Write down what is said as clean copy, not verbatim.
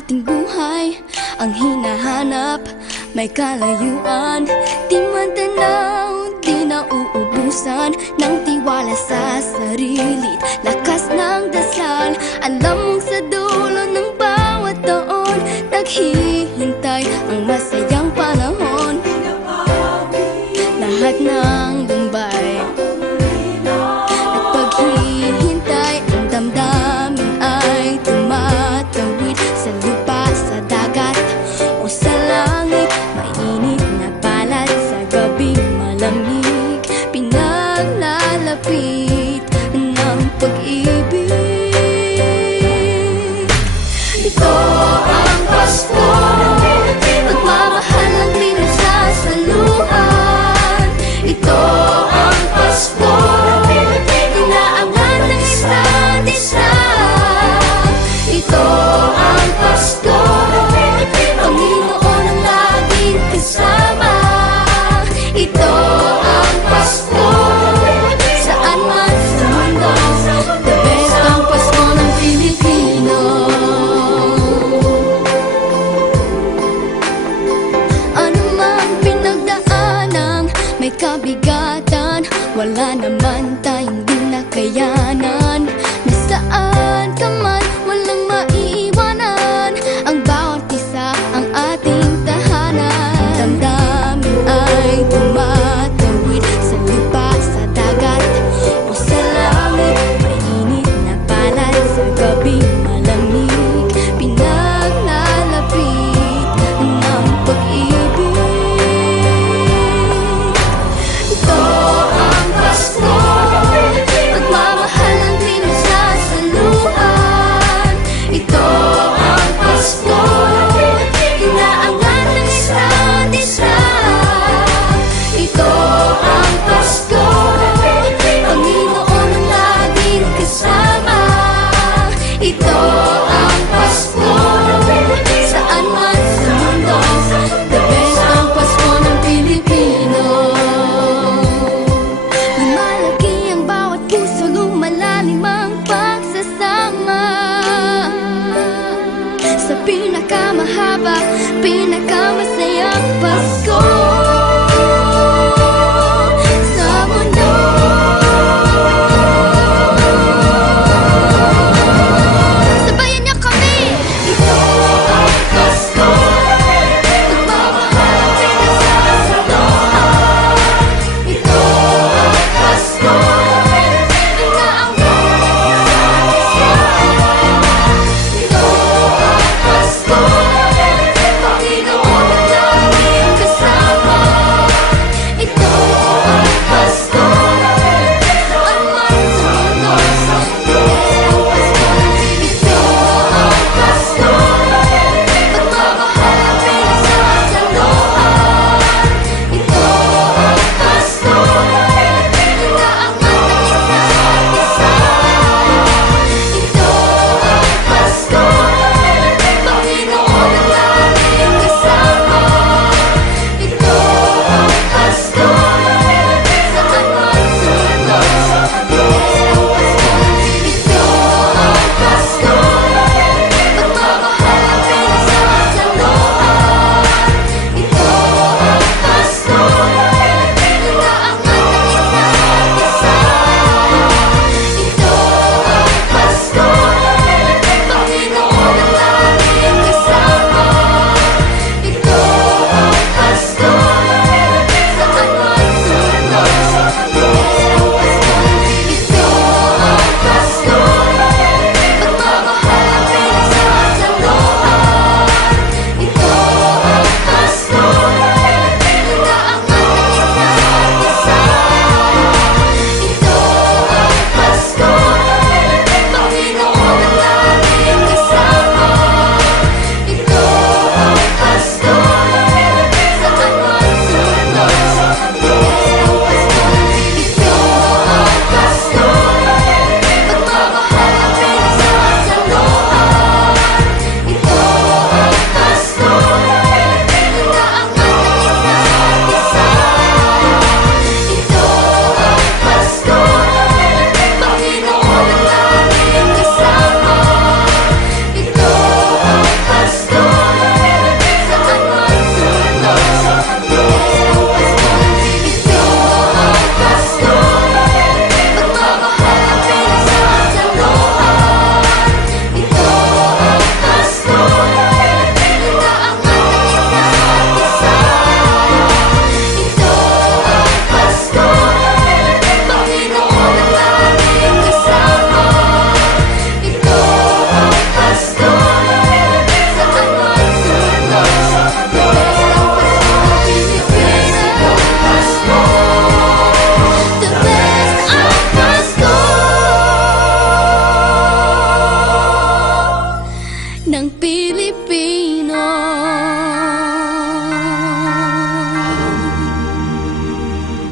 ating buhay ang hinahanap, may kalayuan. Di man tanaw, di nauubusan ng tiwala sa sarili, lakas ng dasal. Alam mong sa dulo ng bawat taon, naghihintay ang masayang panahon. Lahat ng lumbay at paghihintay, ang damdamin ay tumatawid sa lupa, sa dagat o sa langit. Mainit na palad sa gabing malamig, pinaglalapit ng pag-ibig. Ito ang Pasko, pagmamahal ang pinagsasaluhan. Ito ang Pasko, inaangat ng isa't isa. Ito ang Pasko, Panginoon ang laging kasama. Ito ang Pasko, saan man sa mundo, the best ang Pasko ng Pilipino. Ano mang pinagdaanang may kabigatan, wala naman tayong di nakayanan. Nasaan ka man, walang maiiwanan, ang bawat isa ang ating tahanan. Damdamin ay tumatawid sa lupa, sa dagat o sa langit. Mainit na palad sa gabing malamig, pinaglalapit ng pag-ibig. Ito ang Pasko, pagmamahal ang pinagsasaluhan. Ito ang Pasko, inaangat ng isa't isa. Ito ang Pasko, Panginoon ang laging kasama. Ito ang Pasko, saan man sa mundo, the best ang Pasko ng Pilipino. Lumalaki ang bawat puso, lumalalim ang pagsasama. Sa pinakamahaba, pinakamasayang Pasko.